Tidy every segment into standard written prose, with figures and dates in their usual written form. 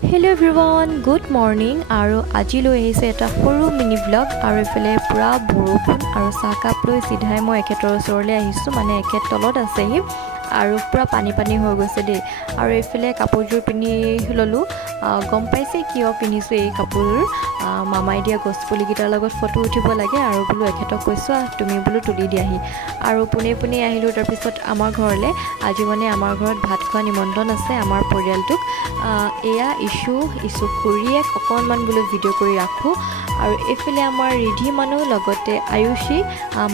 Hello everyone, good morning. আৰু আজিলৈ আহিছে এটা সৰু মিনি ব্লগ আৰু এফালে পুৰা বৰষুণ আৰু চাহকাপ লৈ সিধাই মই একেটৰ ওচৰলৈ আহিছোঁ মানে একেট তলত আছেহি আৰু পুৰা পানী হৈ গৈছে দেই আৰু এফালে কাপোৰযোৰ পিন্ধি ললোঁ গম পাইছে কিয় পিন্ধিছোঁ এই কাপোৰযোৰ মামাই দিয়া গছপুলিকেইটাৰ লগত ফটো উঠিব লাগে আৰু বোলো এখেতক কৈছোঁ তুমি বোলো তুলি দিয়াহি আৰু পোনে আহিলোঁ তাৰপিছত আমাৰ ঘৰলৈ আজি মানে আমাৰ ঘৰত ভাত খোৱা নিমন্ত্ৰণ আছে আমাৰ পৰিয়ালটোক এয়া ইছু খুৰীয়েক অকণমান বোলো ভিডিঅ' কৰি ৰাখোঁ আৰু এইফালে আমাৰ ৰিধি মানুহ লগতে আয়ুষী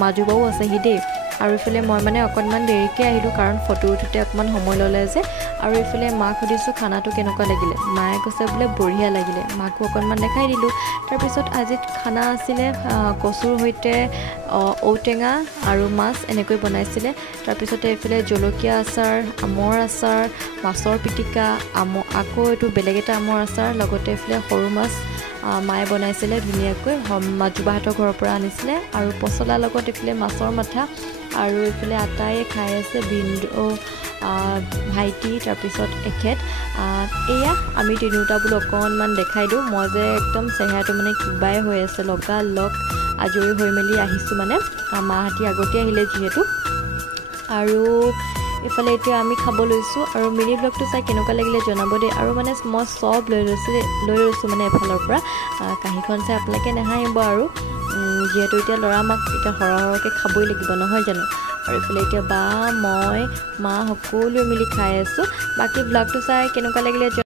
মাজুবাও আছেহি দেই আৰু এইফালে মই মানে অকণমান দেৰিকৈ আহিলোঁ কাৰণ ফটো উঠোঁতে অকণমান সময় ল'লে যে আৰু এইফালে মাক সুধিছোঁ খানাটো কেনেকুৱা লাগিলে মায়ে কৈছে বোলে বঢ়িয়া লাগিলে মাকো অকণমান দেখাই দিলোঁ তাৰপিছত আজি খানা আছিলে কচুৰ সৈতে ঔটেঙা আৰু মাছ এনেকৈ বনাইছিলে তাৰপিছতে এইফালে জলকীয়া আচাৰ আমৰ আচাৰ মাছৰ পিটিকা আকৌ এইটো বেলেগ এটা আমৰ আচাৰ লগতে এইফালে সৰু মাছ মায়ে বনাইছিলে ধুনীয়াকৈ মাজুবাহঁতৰ ঘৰৰ পৰা আনিছিলে আৰু পচলাৰ লগত এইফালে মাছৰ মাথা আৰু এইফালে আটায়ে খাই আছে বিন্দু ভাইটি তাৰপিছত এখেত এয়া আমি তিনিওটা বোলো অকণমান দেখাই দিওঁ মই যে একদম চেহেৰাটো মানে কিবাই হৈ আছে লগালগ আজৰি হৈ মেলি আহিছোঁ মানে মাহঁতি আগতে আহিলে যিহেতু আৰু এইফালে এতিয়া আমি খাব লৈছোঁ আৰু মিনি ব্লগটো চাই কেনেকুৱা লাগিলে জনাব দেই আৰু মানে মই চব লৈ লৈছোঁ মানে এফালৰ পৰা কাঁহীখন চাই আপোনালোকে নাহাঁহিব আৰু যিহেতু এতিয়া ল'ৰা মাক এতিয়া সৰহকৈ খাবই লাগিব নহয় জানো আৰু এইফালে এতিয়া বা মই মা সকলোৱে মিলি খাই আছোঁ বাকী ব্লগটো চাই কেনেকুৱা লাগিলে